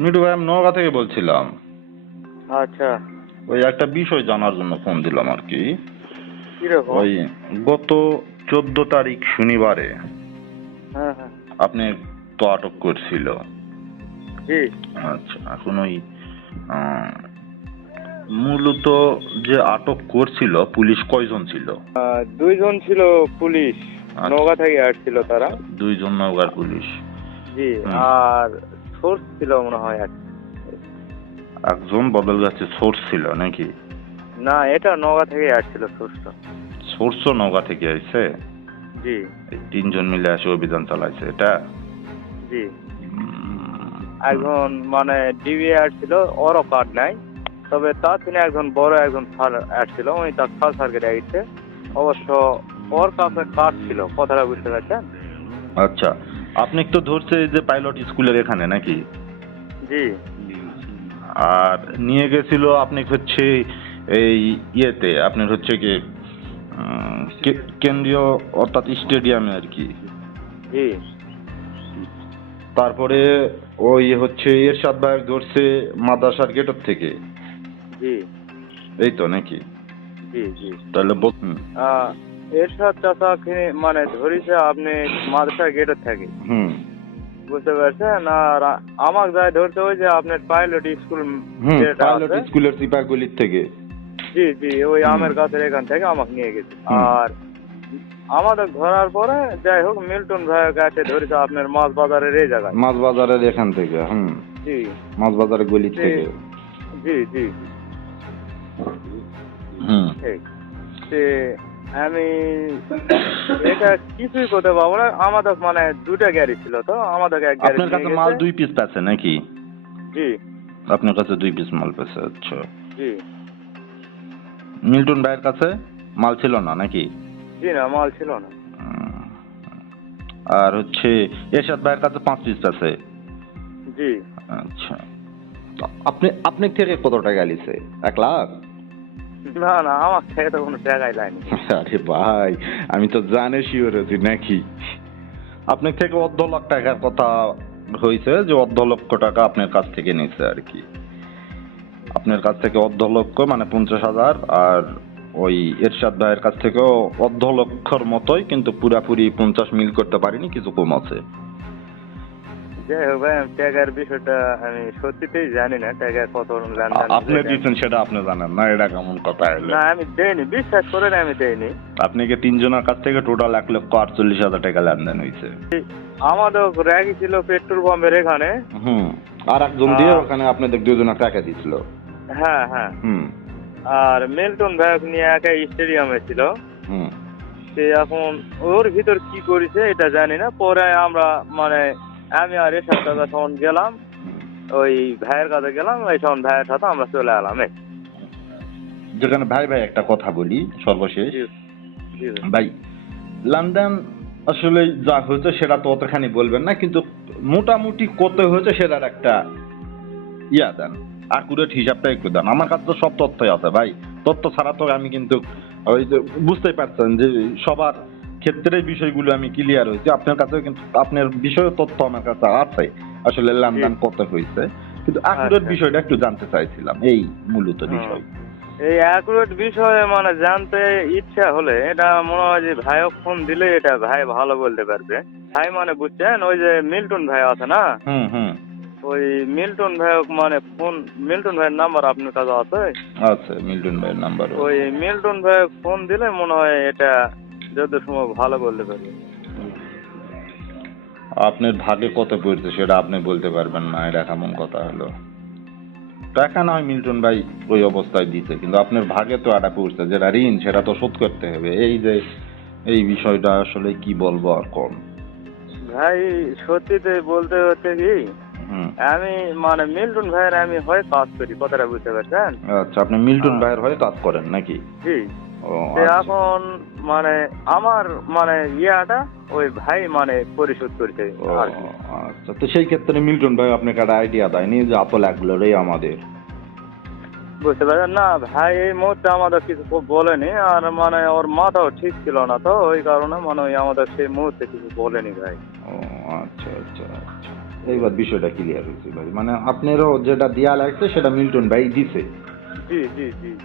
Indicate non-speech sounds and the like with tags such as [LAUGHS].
মিঠু ভাই আমি নওগাঁ থেকে বলছিলাম। আচ্ছা। ওই একটা বিষয় জানার জন্য ফোন দিলাম আর কি। ওই গত চোদ্দ তারিখ শনিবারে হ্যাঁ হ্যাঁ। আপনি তো আটক করছিল। আচ্ছা এখন ওই মূলত যে আটক করছিল পুলিশ কয়জন ছিল? দুইজন ছিল পুলিশ। আচ্ছা। নওগাঁ থেকে আসছিল তারা। দুইজন নওগাঁর পুলিশ। জি আর সোর্স ছিল মনে হয় এক একজন বদল গাছে সোর্স ছিল নাকি? না এটা নওগাঁ থেকে আসছিল সোর্সটা। সোর্সও নওগাঁ থেকে আইছে জি। তিনজন মিলে এসে অভিযান চালাইছে এটা? জি। একজন মানে ডিবি আসছিল ওরও কার্ড নাই। তবে তার তিনি একজন বড় একজন স্যার আসছিল উনি তার স্যার স্যারকে ডাকছে। অবশ্য ওর কাছে কার্ড ছিল কথাটা বুঝতে পারছেন? আচ্ছা। আপনি তো ধরছে যে পাইলট স্কুলের এখানে নাকি? জি। আর নিয়ে গেছিল আপনি হচ্ছে এই ইয়েতে আপনার হচ্ছে কি কেন্দ্রীয় অর্থাৎ স্টেডিয়ামে আর কি। জি। তারপরে ওই হচ্ছে এরশাদ ভাই ধরছে মাদ্রাসার গেটের থেকে। জি। এই তো নাকি? জি জি। তাহলে এরশাদ চাচাকে মানে ধরিছে আপনি মাদ্রাসা গেটের থেকে। হুম। বুঝতে পারছেন? আর আমাকে যায় ধরতে ওই যে আপনার পাইলট স্কুল পাইলট স্কুলের সিপাহীগুলির থেকে। জি জি ওই আমের গাছের এখান থেকে আমাকে নিয়ে গেছে। আর আমাদের ধরার পরে যাই হোক মিল্টন ভাইয়ের কাছে ধরেছে আপনার মাছ বাজারের এই জায়গায়। মাছ বাজারের এখান থেকে হুম। জি। মাছ বাজারের গলির জি। থেকে। জি জি। হুম। ঠিক। সে আমি এটা কিছুই করতে পারব না। আমাদের মানে দুটা গাড়ি ছিল তো আমাদের এক গাড়ি আপনার কাছে মাল দুই পিস পেছে নাকি? জি। আপনার কাছে দুই পিস মাল পেছে আচ্ছা। জি। মিল্টন ভাইয়ের কাছে মাল ছিল না নাকি? জি না মাল ছিল না। আর হচ্ছে এরশাদ ভাইয়ের কাছে পাঁচ পিস আছে। জি। আচ্ছা। আপনি আপনি থেকে কত টাকা লিছে এক লাখ? [LAUGHS] না না, আমার তো কোনো লাইনি আরে ভাই, আমি তো শিওর আছি নাকি। থেকে অর্ধ লাখ টাকার কথা হয়েছে যে অর্ধ লক্ষ টাকা আপনার কাছ থেকে নিছে আর কি। আপনার কাছ থেকে অর্ধ লক্ষ মানে পঞ্চাশ হাজার, আর ওই এরশাদ ভাইয়ের কাছ থেকেও অর্ধ লক্ষর মতোই, কিন্তু পুরাপুরি পঞ্চাশ মিল করতে পারিনি, কিছু কম আছে। যাই হোক ভাই টাকার বিষয়টা আমি সত্যিতেই জানি না টাকা কত লেনদেন আপনি দিচ্ছেন সেটা আপনি জানেন না এটা কেমন কথা হলো না আমি দেইনি বিশ্বাস করে না আমি দেইনি। আপনাকে তিনজনের কাছ থেকে টোটাল এক লক্ষ আটচল্লিশ হাজার টাকা লেনদেন হয়েছে? আমাদের র্যাগি ছিল পেট্রোল পাম্পের এখানে। হুম আর একজন দিয়ে। ওখানে আপনাদের দুজনের টাকা দিছিল হ্যাঁ হ্যাঁ। হুম। আর মিল্টন ভাইক নিয়ে একা স্টেডিয়ামে ছিল। হুম। সে এখন ওর ভিতর কি করেছে এটা জানি না। পরে আমরা মানে আমি আর এসব দাদা তখন গেলাম ওই ভাইয়ের কাছে গেলাম ওই তখন ভাইয়ের সাথে আমরা চলে এলাম এই। যেখানে ভাই ভাই একটা কথা বলি সর্বশেষ ভাই। লন্ডন আসলে যা হয়েছে সেটা তো অতখানি বলবেন না কিন্তু মোটামুটি কত হয়েছে সেটার একটা ইয়া দেন আকুরেট হিসাবটা একটু দেন আমার কাছে তো সব তথ্যই আছে ভাই তথ্য ছাড়া তো আমি কিন্তু ওই যে বুঝতেই পারছেন যে সবার ক্ষেত্রে বিষয়গুলো আমি ক্লিয়ার হয়েছে। আপনার কাছেও কিন্তু আপনার বিষয় তথ্য আমার কাছে আছে। আসলে লেনদেন কত হয়েছে? কিন্তু আকুরেট আচ্ছা। বিষয়টা একটু জানতে চাইছিলাম এই মূলত বিষয়। এই অ্যাকুরেট বিষয়ে মানে জানতে ইচ্ছা হলে এটা মনে হয় যে ভাইও ফোন দিলে এটা ভাই ভালো বলতে পারবে। ভাই মানে বুঝছেন? ওই যে মিল্টন ভাই আছে না? ওই মিল্টন ভাই মানে ফোন মিল্টন ভাইয়ের নাম্বার আপনার কাছে আছে? আচ্ছা মিল্টন ভাইয়ের নাম্বার ওই মিল্টন ভাই ফোন দিলে মনে হয় এটা যত সময় ভালো বলতে পারবে। আপনার ভাগে কত পড়ছে সেটা আপনি বলতে পারবেন না এটা কেমন কথা হলো। টাকা না হয় মিল্টন ভাই ওই অবস্থায় দিতে কিন্তু আপনার ভাগে তো আটা পড়ছে যেটা ঋণ সেটা তো শোধ করতে হবে। এই যে এই বিষয়টা আসলে কি বলব আর কম ভাই সত্যিতে বলতে হচ্ছে কি আমি মানে মিল্টন ভাইয়ের আমি হয় কাজ করি কথাটা বুঝতে পারছেন? আচ্ছা আপনি মিল্টন হ্যাঁ। ভাইয়ের হয়ে কাজ করেন নাকি? জি। এখন মানে আমার মানে ইয়াটা ওই ভাই মানে পরিশোধ করছে ও আর কি। আচ্ছা। তো সেই ক্ষেত্রে মিল্টন ভাই আপনাকে একটা আইডিয়া দেয়নি যে লাগল রে আমাদের? বুঝতে পারছেন? না ভাই এই মুহূর্তে আমাদের কিছু বলেনি আর মানে ওর মাথাও ঠিক ছিল না তো ওই কারণে মানে ওই আমাদের সেই মুহূর্তে কিছু বলেনি ভাই। ও আচ্ছা আচ্ছা আচ্ছা। এইবার বিষয়টা ক্লিয়ার হয়েছে ভাই। মানে আপনারও যেটা দেয়া লাগছে সেটা মিল্টন ভাই দিছে। জি জি জি।